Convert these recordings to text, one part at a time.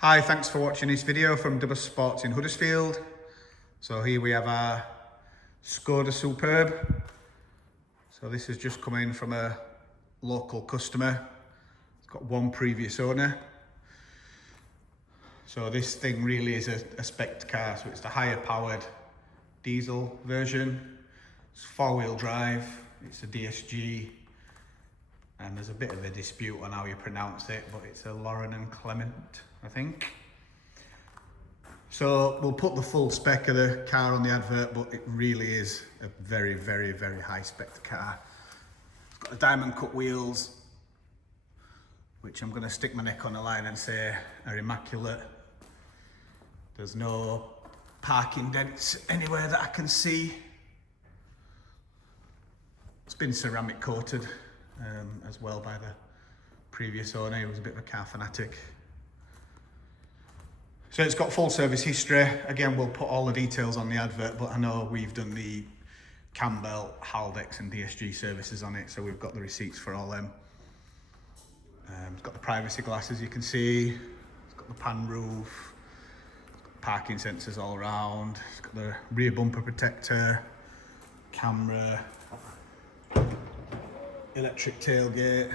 Hi, thanks for watching this video from Double Sports in Huddersfield. So here we have our Skoda Superb. So this has just come in from a local customer. It's got one previous owner. So this thing really is a spec car. So it's the higher powered diesel version. It's 4-wheel drive. It's a DSG. And there's a bit of a dispute on how you pronounce it, but it's a Lauren and Clement, I think. So we'll put the full spec of the car on the advert, but it really is a very, very, very high spec car. It's got the diamond cut wheels, which I'm gonna stick my neck on the line and say are immaculate. There's no parking dents anywhere that I can see. It's been ceramic coated as well by the previous owner. He was a bit of a car fanatic. So it's got full service history. Again, we'll put all the details on the advert, but I know we've done the cambelt, haldex and DSG services on it, so we've got the receipts for all them. It's got the privacy glass, as you can see. It's got the pan roof. It's got parking sensors all around. It's got the rear bumper protector, camera, electric tailgate.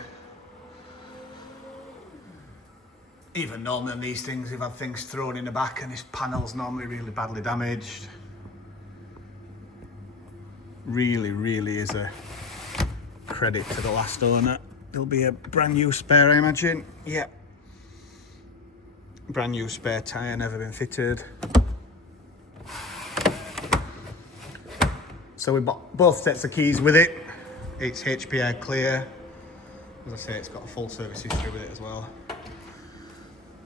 Even normally on these things, you've had things thrown in the back and this panel's normally really badly damaged. Really, really is a credit to the last owner. There'll be a brand new spare, I imagine. Yep. Brand new spare tyre, never been fitted. So we bought both sets of keys with it. It's HPI clear. As I say, it's got a full service history with it as well.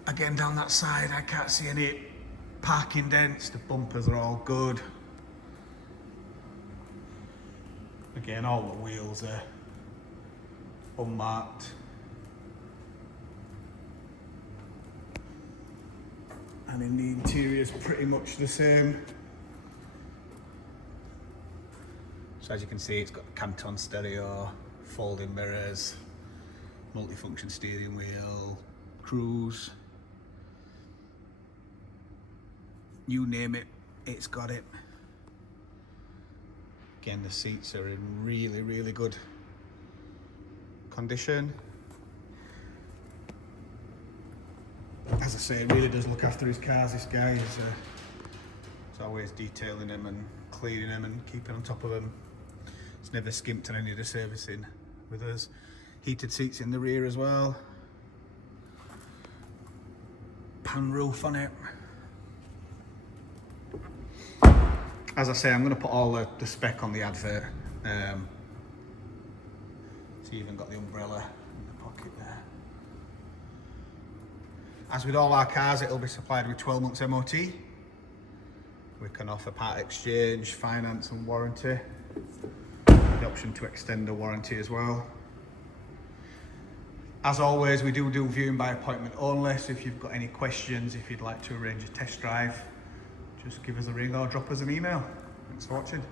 Again, down that side, I can't see any parking dents. The bumpers are all good. Again, all the wheels are unmarked. And in the interior is pretty much the same. So as you can see, it's got the canton stereo, folding mirrors, multifunction steering wheel, cruise. You name it, it's got it. Again, the seats are in really, really good condition. As I say, he really does look after his cars, this guy. He's always detailing them and cleaning them and keeping on top of them. It's never skimped on any of the servicing with us. Heated seats in the rear as well. Pan roof on it. As I say, I'm going to put all the spec on the advert. It's even got the umbrella in the pocket there. As with all our cars, it'll be supplied with 12 months MOT. We can offer part exchange, finance and warranty. The option to extend the warranty as well. As always, we do viewing by appointment only, so if you've got any questions, if you'd like to arrange a test drive, just give us a ring or drop us an email. Thanks for watching.